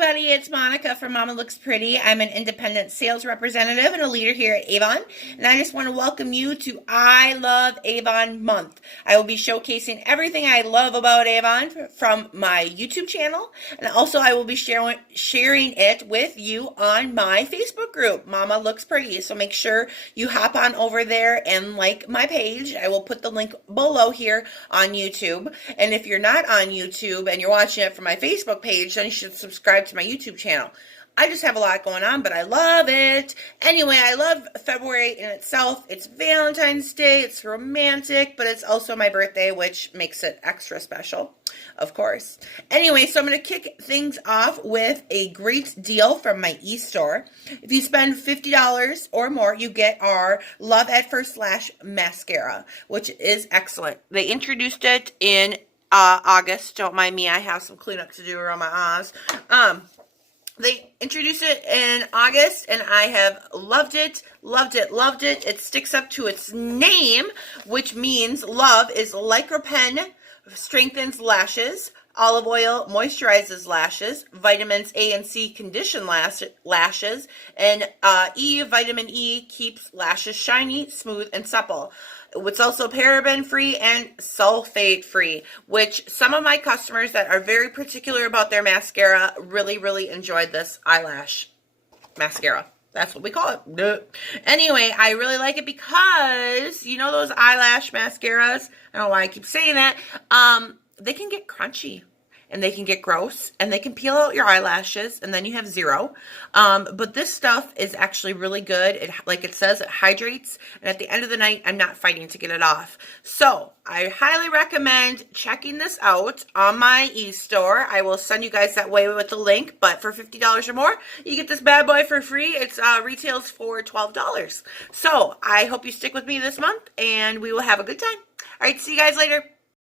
everybody, it's Monica from Mama Looks Pretty. I'm an independent sales representative and a leader here at Avon, and I just want to welcome you to I Love Avon Month. I will be showcasing everything I love about Avon from my YouTube channel, and also I will be sharing it with you on my Facebook group, Mama Looks Pretty. So make sure you hop on over there and like my page. I will put the link below here on YouTube, and if you're not on YouTube and you're watching it from my Facebook page, then you should subscribe to my YouTube channel. I just have a lot going on, but I love it. Anyway, I love February in itself. It's Valentine's Day. It's romantic, but it's also my birthday, which makes it extra special, of course. Anyway, so I'm going to kick things off with a great deal from my e-store. If you spend $50 or more, you get our Love at First Lash Mascara, which is excellent. They introduced it in August. Don't mind me, I have some cleanup to do around my eyes. They introduced it in August, and I have loved it, loved it, loved it. It sticks up to its name, which means love is lycopene, strengthens lashes, olive oil moisturizes lashes, vitamins A and C condition lashes, and vitamin E keeps lashes shiny, smooth, and supple. It's also paraben-free and sulfate-free, which some of my customers that are very particular about their mascara really, really enjoyed this eyelash mascara. That's what we call it. Duh. Anyway, I really like it because, you know those eyelash mascaras? I don't know why I keep saying that. They can get crunchy. And they can get gross, and they can peel out your eyelashes, and then you have zero. But this stuff is actually really good. It, like it says, it hydrates, and at the end of the night, I'm not fighting to get it off. So I highly recommend checking this out on my e-store. I will send you guys that way with the link, but for $50 or more, you get this bad boy for free. It's retails for $12. So I hope you stick with me this month, and we will have a good time. All right, see you guys later.